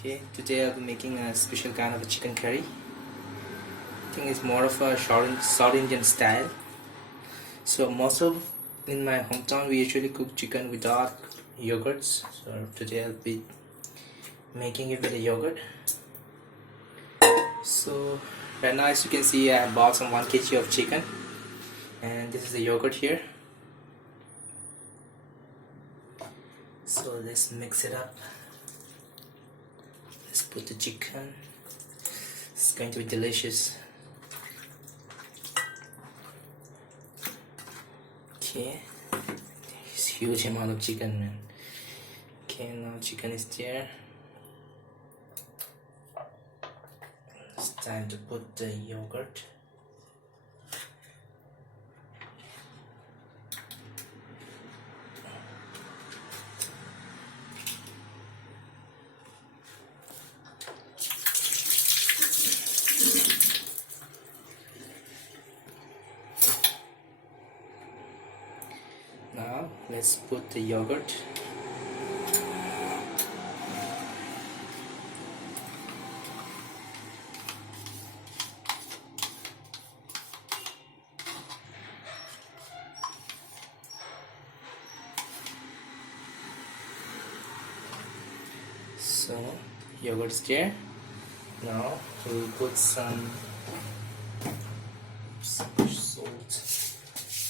Okay, today I'll be making a special kind of a chicken curry. I think it's more of a South Indian style. So most of in my hometown we usually cook chicken without yogurts. So today I'll be making it with a yogurt. So right now, as you can see, I bought some 1 kg of chicken, and this is the yogurt here. So let's mix it up. Let's put the chicken. It's going to be delicious. Okay, it's huge amount of chicken, man. Okay, now chicken is there. It's time to put the yogurt. Now let's put the yogurt. So yogurt's there. Now we'll put some salt.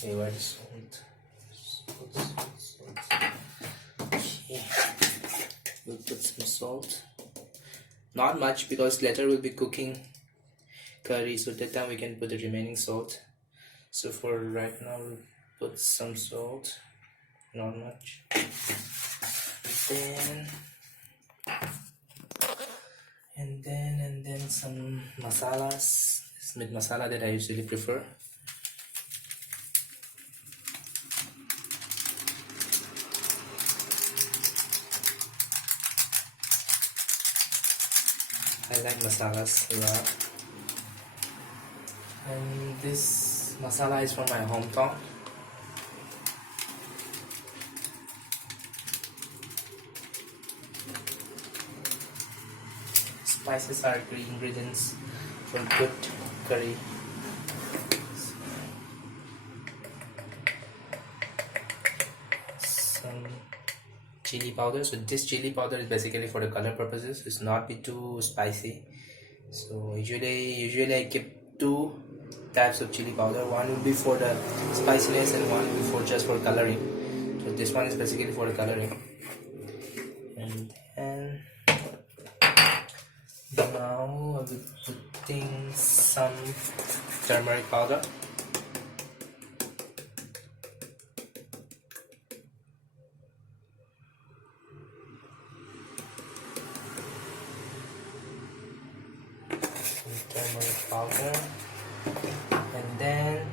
Okay, where is salt? Salt. Okay, we'll put some salt. Not much, because later we'll be cooking curry, so that time we can put the remaining salt. So for right now, we'll put some salt. Not much. And then some masalas. It's meat masala that I usually prefer. I like masalas a lot. And this masala is from my hometown. Spices are great ingredients for good curry. Some chili powder. So this chili powder is basically for the color purposes. It's not be too spicy. So usually I keep 2 types of chili powder. One will be for the spiciness and one will be for just for coloring. So this one is basically for the coloring. And now I'll be putting some turmeric powder. And then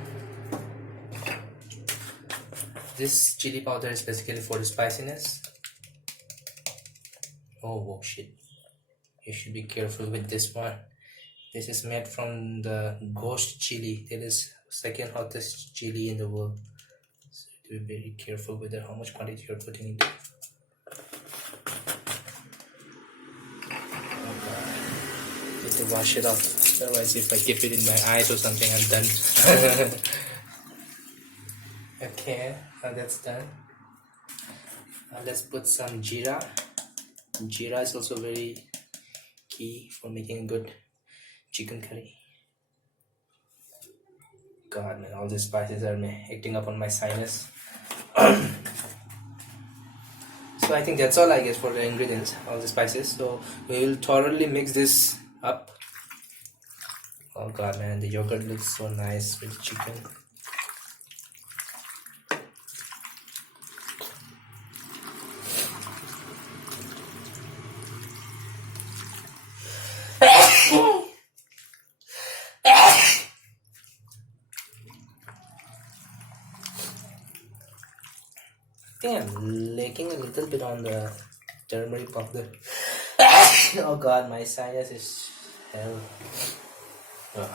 this chili powder is basically for the spiciness. Oh shit, you should be careful with this one. This is made from the ghost chili. It is second hottest chili in the world, so to be very careful with how much quantity you're putting into. Need to wash it off, otherwise if I keep it in my eyes or something, I'm done. Okay, now that's done. Now let's put some jeera. Jeera is also very key for making a good chicken curry. God, man, all these spices are acting up on my sinus. So I think that's all, I guess, for the ingredients, all the spices. So we will thoroughly mix this up. Oh god, man, the yogurt looks so nice with the chicken. I think I'm lacking a little bit on the turmeric powder. Oh god, my sinus is hell. Ugh.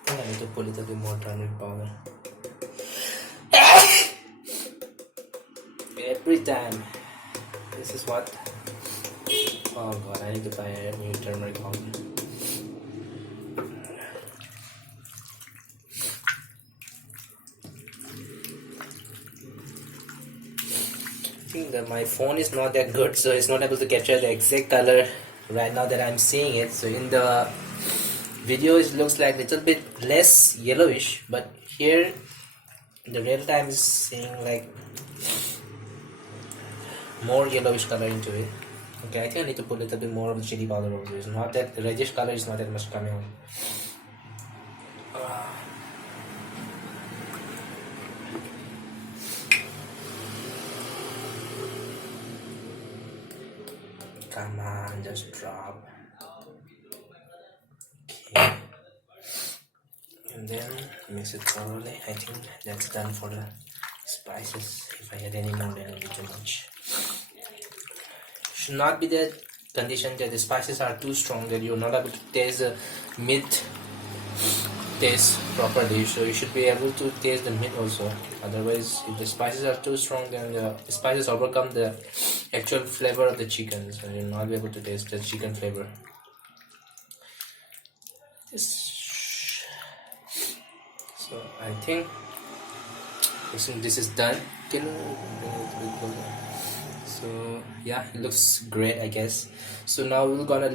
I think I need to put a little bit more turmeric powder. Every time This is what. Oh god, I need to buy a new turmeric powder. I think that my phone is not that good, so it's not able to capture the exact color right now that I'm seeing it. So in the video it looks like a little bit less yellowish, but here the real time is seeing like more yellowish color into it. Okay, I think I need to put a little bit more of the chili powder also. It's not that the reddish color is not that much coming on. Come on, just drop. Okay. And then mix it thoroughly. I think that's done for the spices. If I add any more, then it'll be too much. Should not be the condition that the spices are too strong that you're not able to taste the meat taste properly. So you should be able to taste the meat also. Otherwise, if the spices are too strong, then the spices overcome the actual flavor of the chicken, so you'll not be able to taste the chicken flavor. So I think this is done. So yeah, it looks great, I guess. So now we're gonna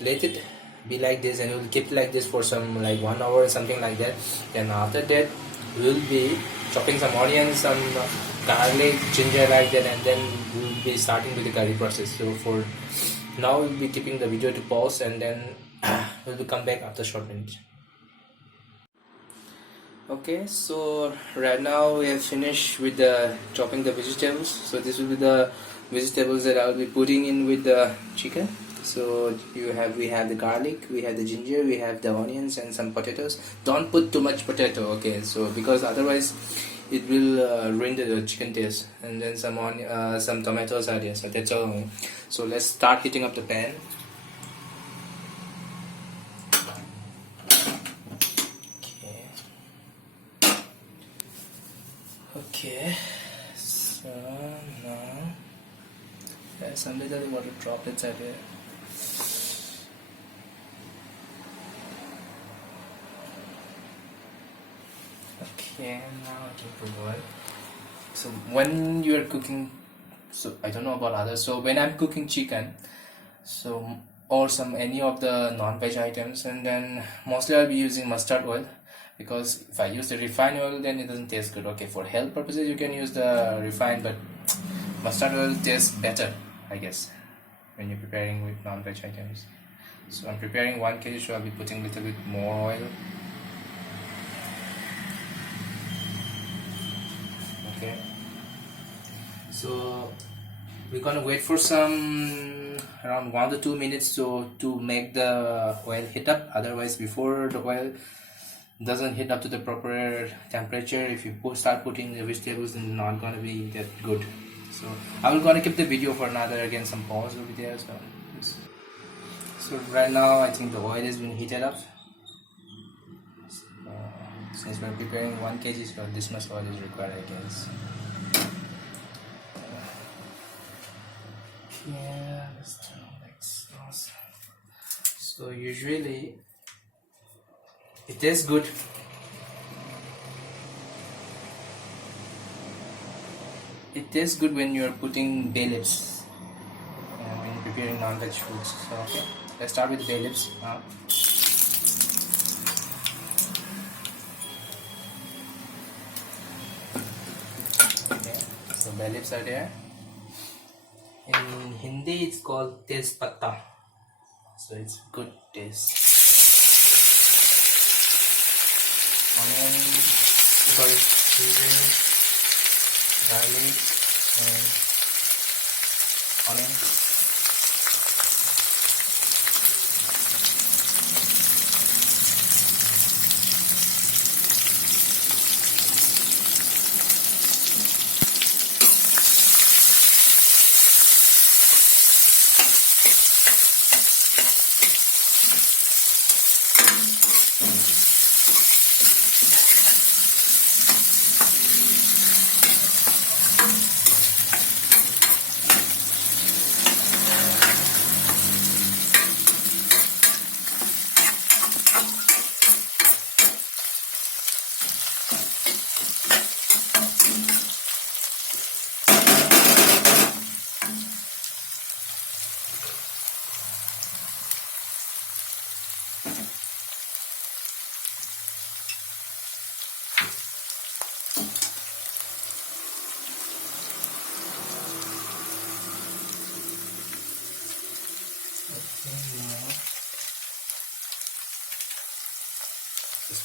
let it be like this, and we'll keep it like this for some like 1 hour or something like that. Then after that we'll be chopping some onions, some garlic, ginger like that, and then we'll be starting with the curry process. So for now we'll be keeping the video to pause, and then we'll come back after short minutes. Okay, so right now we have finished with the chopping the vegetables. So this will be the vegetables that I'll be putting in with the chicken. So we have the garlic, we have the ginger, we have the onions, and some potatoes. Don't put too much potato, okay? So because otherwise it will ruin the chicken taste. And then some tomatoes are there. So that's all. So let's start heating up the pan. Okay, so now there's some little water droplets are there. Okay, now I can provide. So when you are cooking, so I don't know about others. So when I'm cooking chicken, so or any of the non-veg items, and then mostly I'll be using mustard oil. Because if I use the refined oil, then it doesn't taste good. Okay, for health purposes you can use the refined, but mustard oil tastes better, I guess, when you're preparing with non-veg items. So I'm preparing 1 kg, so I'll be putting a little bit more oil. Okay, so we're gonna wait for some around 1 to 2 minutes to make the oil heat up. Otherwise, before the oil doesn't heat up to the proper temperature, if you start putting the vegetables, then not gonna be that good. So I will gonna keep the video for another again some pause over there. So right now I think the oil has been heated up. So, since we're preparing 1 kg, so this much oil is required, I guess. Yeah, let's turn on the sauce. So usually it tastes good. It tastes good when you are putting bay leaves when you're preparing non-veg foods. So okay, let's start with bay leaves now. Okay, so bay leaves are there. In Hindi, it's called tezpatta. So it's good taste. Onion, ginger, garlic, and onion.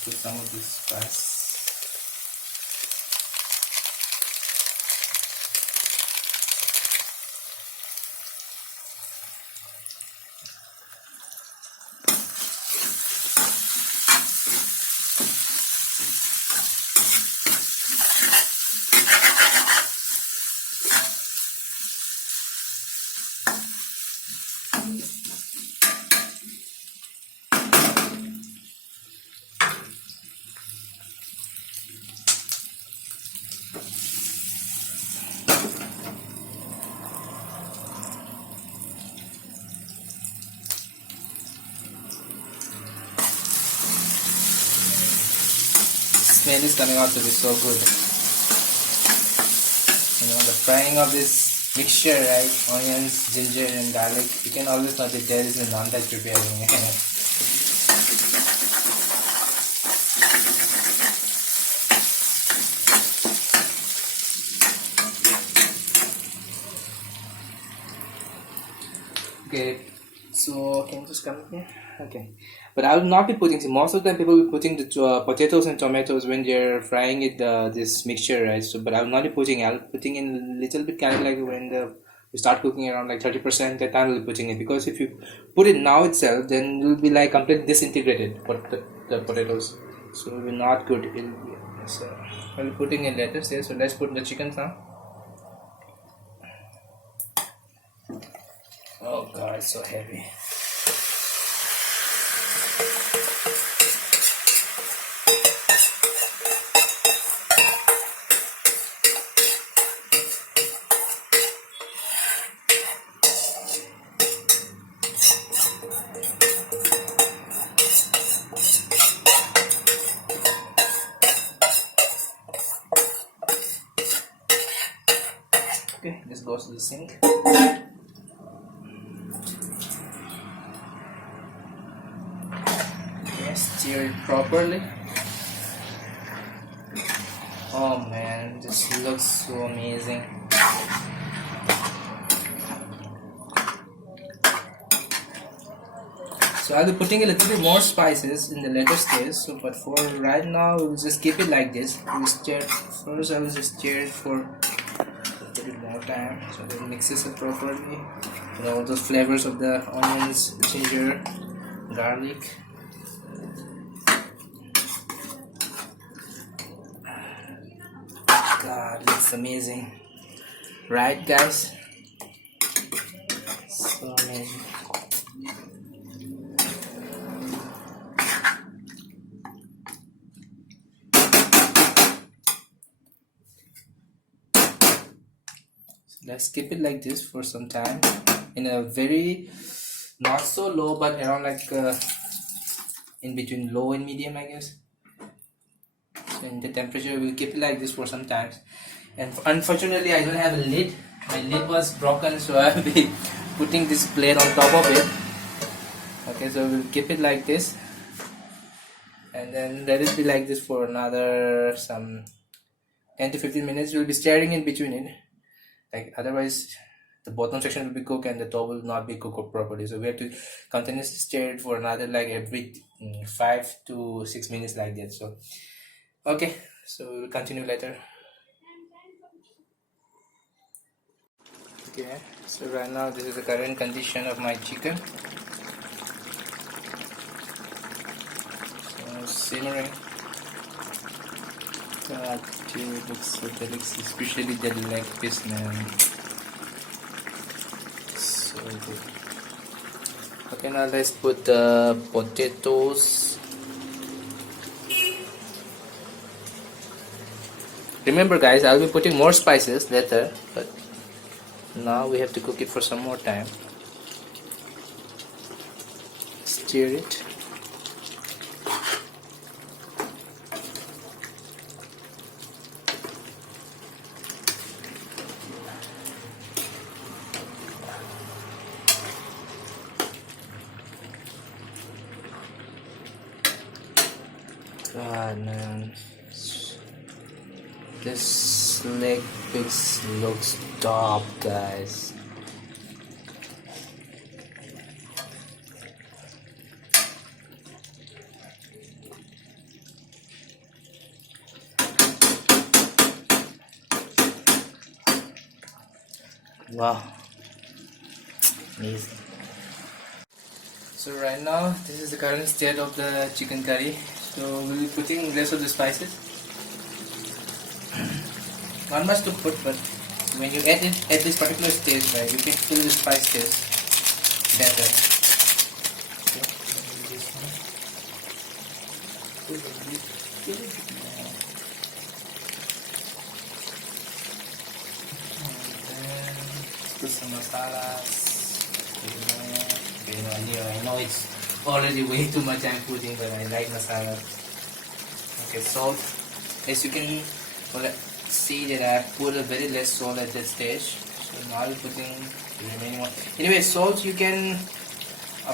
put some of this spice. Smell is coming out to be so good. The frying of this mixture, right? Onions, ginger, and garlic. You can always know that there is a naan that preparing. Okay, so can you just come here? Okay, but I will not be putting. Most of the time, people will be putting the potatoes and tomatoes when they're frying it. This mixture, right? So, but I will not be putting. I'll be putting in a little bit, kind of like when you start cooking around like 30%. That time I'll be putting it, because if you put it now itself, then it will be like completely disintegrated. But the potatoes, so it will be not good. It will be, so I'll be putting in later. So let's put the chicken now. Oh god, it's so heavy. Okay, this goes to the sink. Stir it properly. Oh man, this looks so amazing. So I'll be putting a little bit more spices in the later stage. So, but for right now, we'll just keep it like this. We'll stir first. I will just stir it for a little bit more time so that it mixes it properly. All those flavors of the onions, ginger, garlic. God, looks amazing, right, guys? So amazing. So let's keep it like this for some time in a very not so low, but around like in between low and medium, I guess. In the temperature, we'll keep it like this for some time. And unfortunately, I don't have a lid. My lid was broken, so I'll be putting this plate on top of it. Okay, so we'll keep it like this, and then let it be like this for another some 10 to 15 minutes. We'll be stirring in between it, like otherwise the bottom section will be cooked and the top will not be cooked properly. So we have to continuously stir it for another like every 5 to 6 minutes, like that. So okay, so we'll continue later. Okay, so right now this is the current condition of my chicken. So simmering. God, it looks so delicious, especially the leg piece, man. So good. Okay, now let's put the potatoes. Remember guys, I'll be putting more spices later, but now we have to cook it for some more time. Stir it. God man, this leg piece looks top, guys. Wow, amazing. So right now, this is the current state of the chicken curry. So we'll be putting less of the spices. Not much to put, but when you add it at this particular stage, right, you can feel the spice taste better. Okay, this one. Put a little bit more. And then put some masalas. I know it's already way too much I'm putting, but I like masala. Okay, salt. As you can see that I put a very less salt at this stage. So now I'm putting the remaining one. Anyway, salt you can,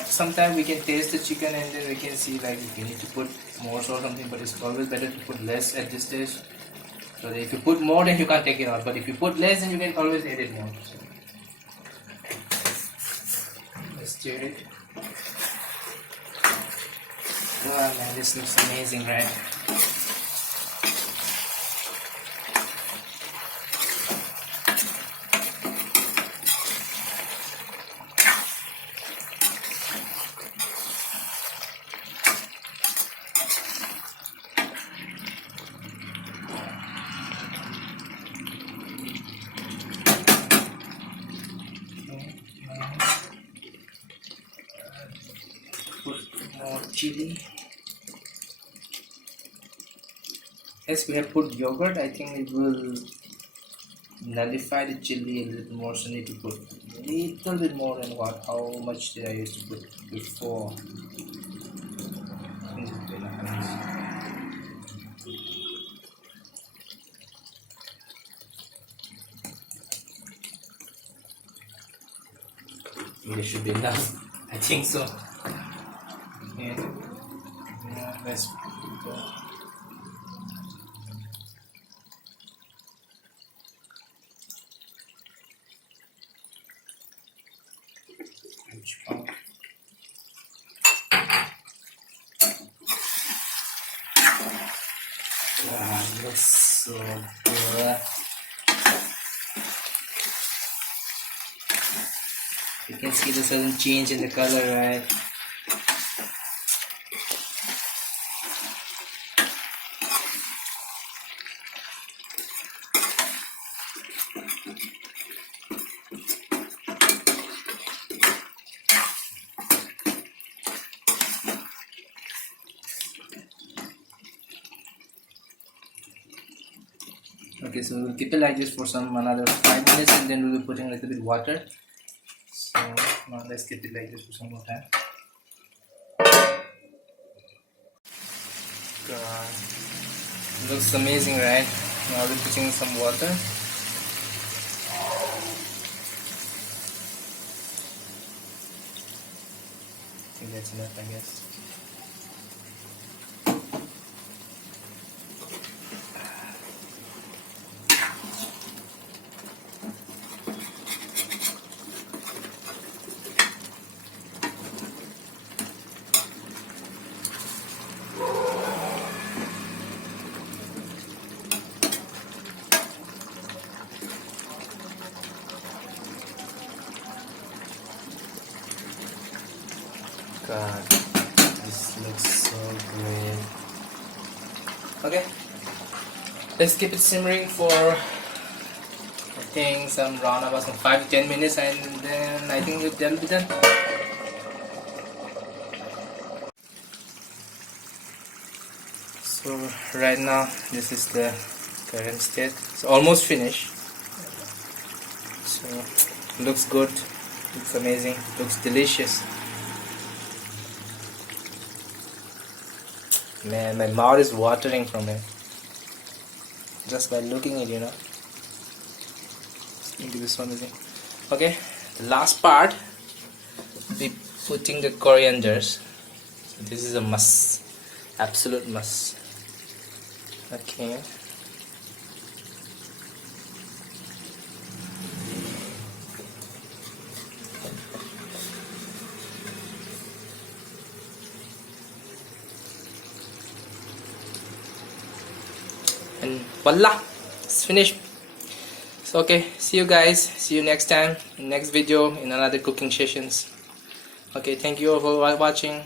sometimes we can taste the chicken and then we can see like if you need to put more salt or something, but it's always better to put less at this stage. So that if you put more then you can't take it out, but if you put less then you can always add it more. So, let's stir it. Wow man, this looks amazing, right? Put more chili. As we have put yogurt, I think it will nullify the chili a little more, so I need to put a little bit more than what, how much did I used to put before. This should be enough. I think so. Yeah, let's go. Wow, it looks so good. You can see the sudden change in the color, right? Okay, so we'll keep it like this for another 5 minutes and then we'll be putting a little bit water. So now let's keep it like this for some more time. God, it looks amazing, right? Now we're putting some water. I think that's enough, I guess. God, this looks so great. Okay, let's keep it simmering for I think round about 5 to 10 minutes and then I think that'll be done. So right now this is the current state. It's almost finished. So looks good, looks amazing, looks delicious. Man, my mouth is watering from it. Just by looking at it, you know. Maybe this one is it. Okay, the last part, we putting the corianders. So this is a must, absolute must. Okay. And voila, it's finished. So okay, see you guys. See you next time in next video in another cooking sessions. Okay, thank you all for watching.